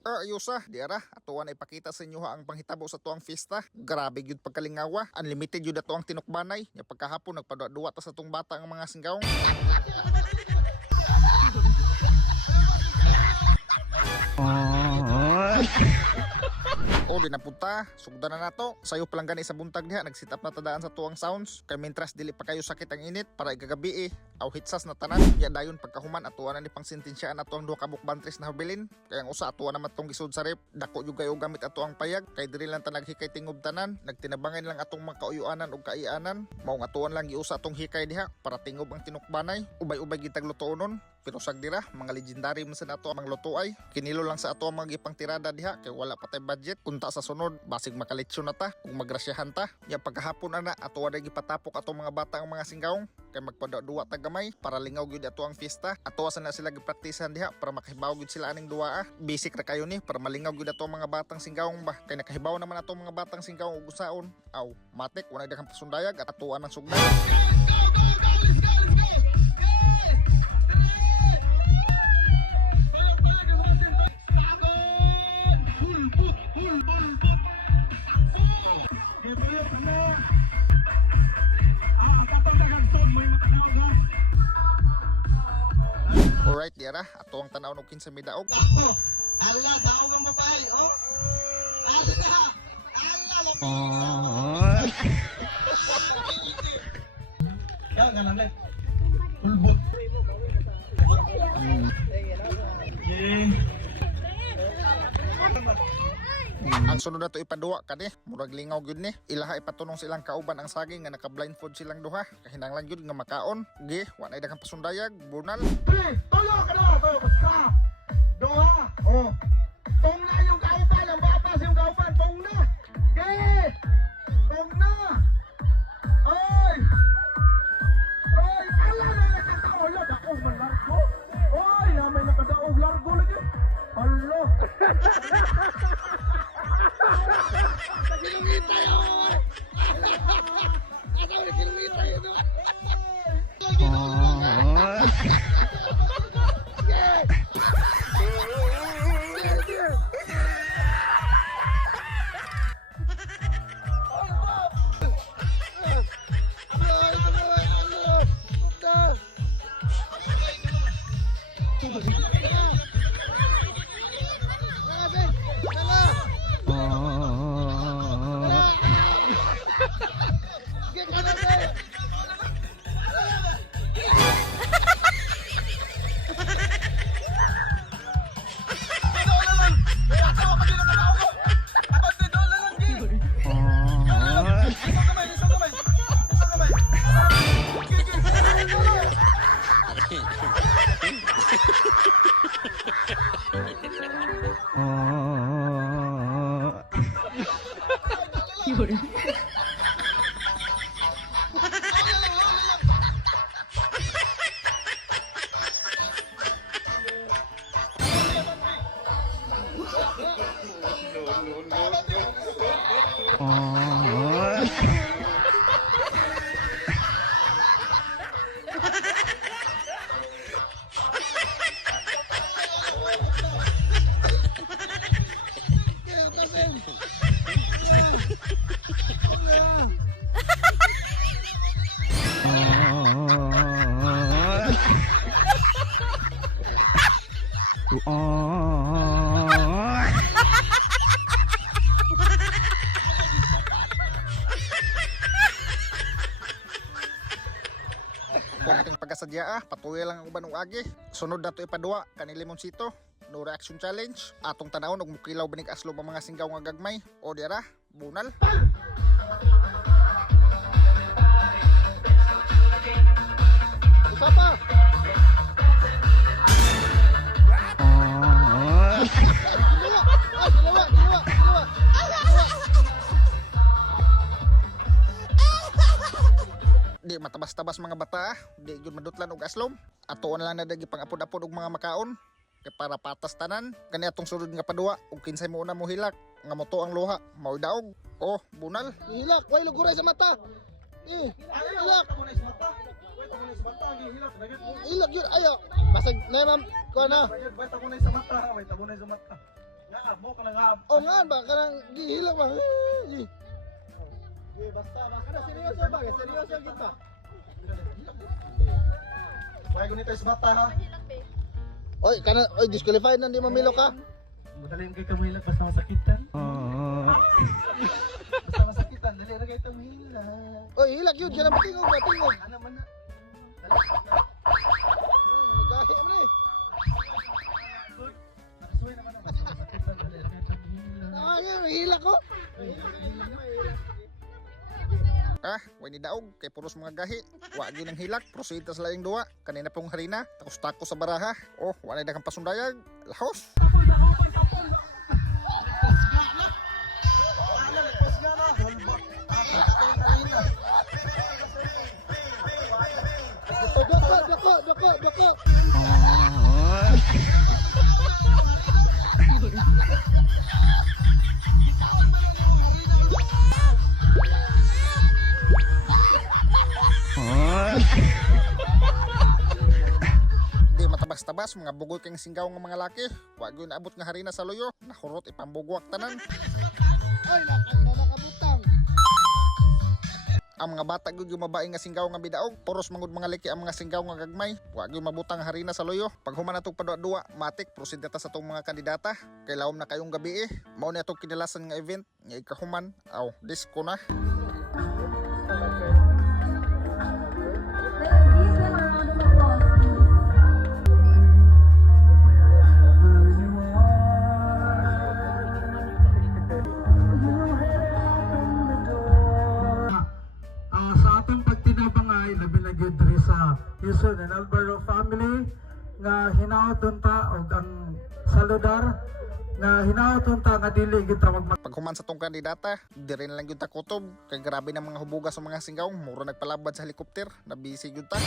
Ayusa, di ara, atuan ay pakita sa inyo ha ang panghitabo sa tuang fiesta. Grabe gyud pagkalingawa. Unlimited gyud ato ang tinukbanay. Nya pagkahapon nagpadua-dua ta sa tong bata ang mga singgaw. O di napunta, sugdan na nato. Sayo palang gani sa buntag diha, nag-sit up na tadaan sa tuang sounds. Kay mintras dili pa kayo sakit ang init para igagabi aw hitsas na tanan. Ya dayon pagkahuman atuan na ni pang sentensyaan ato ang duha ka bukbantris na habilin. Kaya ang usa atuan naman tong gisud sa rep. Dako jud kayo gamit ato ang payag. Kay diri lang ta naghikay tingob tanan. Nagtinabangan lang atong mga kauyuanan ug kaianan. Mao nga atuan lang giusa atong hikay diha para tingob ang tinukbanay. Ubay-ubay gitag lutuonon. Pero sagdira, mga legendary man sa nato ang luto ay. Kinilo lang sa ato ang mga ipang tirada diha kay wala pa tay budget. Kunta sa sunod, basig makalitsyon na ta kung magrasyahan ta. Ya pagkahapon ana ato na gipatapok ato mga bata ang mga singgaong kay magpadaduwa ta gamay para lingaw gyud ato ang fiesta. Ato sa na sila gipraktisan diha para makahibaw gyud sila aning duaa. Basic ra kayo ni para malingaw gyud ato mga batang singgaong ba. Kay nakahibaw naman ato mga batang singgaong ug usaon. Aw, matik wala daghang pasundayag at atuan ang sugdan. Alright, diara, ato ang tanaw ng kinsa may daog. Allah, daog ang babae, oh. Allah, Kaya nga lang, left. Ulbot. Ang sunod na to ipaduwa kani, murag lingaw gyud ni. Ilaha ipatunong silang kauban ang saging nga naka-blindfold silang duha. Kahinanglan gyud nga makaon. Gi, wa na daghang pasundayag, bunal. Tulo ka na, basta. Duha, oh. Tong na yung kauban, ang batas yung kauban, tong na. Ge, tong na. Ay. Ay, ala na nakataog, daog man largo. Ay, na may nakadaog largo lagi. Allah. Konting pagkasadya patuloy lang ang uban ug agi. Sunod na to ipaduwa kani Limonsito. No reaction challenge. Atong tanawon og mukilaw banig aslo ang mga singgaw nga gagmay. O diara, bunal. Usa pa. Di matabas-tabas mga bata, di gyud madutlan og aslom. Atoon lang na dagi pang-apod-apod og mga makaon. Kay para patas tanan, kani atong sulod nga paduwa ug kinsay mo una mo hilak, nga moto ang luha, mao daog. Oh, bunal. Hilak, way luguray sa mata. Hilak. Hilak yun, ayo. Basag na ma'am, ko na. Bay tagunay sa mata, bay tagunay sa mata. mo ka nga. O nga ba, kanang gihilak ba? Basta. Ano, seryoso ba? Seryoso kita. May gunito is bata ha. Oy, disqualified na, di mamilo ka. Madaling kay kamilak basta masakitan. Basta masakitan, dali na kayo tamilak. Oy, hilak yun, dyan ang batingog, batingog. Ano man na? Magahi mo na eh. Nakasuwi naman ang basta masakitan, dali na kayo tamilak. Nakanya, hilak ko. Way ni daog kay puros mga gahi. Wa gyud nang hilak, proceed ta sa laing duwa. Kanina pong harina, takos-takos sa baraha. Oh, wa na daghang pasundayag. Lahos. Dako. Di matabas-tabas mga bugoy kang singgaw nga mga laki. Wa gyud naabot nga harina sa loyo. Nahurot ipambugwak tanan. Ay, nakabutang. Ang mga bata gyud yung mabae nga singgaw nga bidaog, poros mangud mga liki ang mga singgaw nga gagmay. Wa gyud mabutang harina sa loyo. Pag human natog padua-dua, matik proceed ta sa tong mga kandidata. Kay lawom na kayong gabi eh. Mao ni atong kinilasan nga event nga ikahuman. Aw, disco na. Sa atong pagtinabangay labi na gyud diri sa Yuson and Alvaro family nga hinaoton ta og ang saludar nga hinaoton ta nga dili gyud ta Pag human sa tong kandidata, diri na lang gyud ta kutob. Kay grabe na mga hubuga sa mga singgaw, mura nagpalabad sa helikopter, nabisi gyud ta.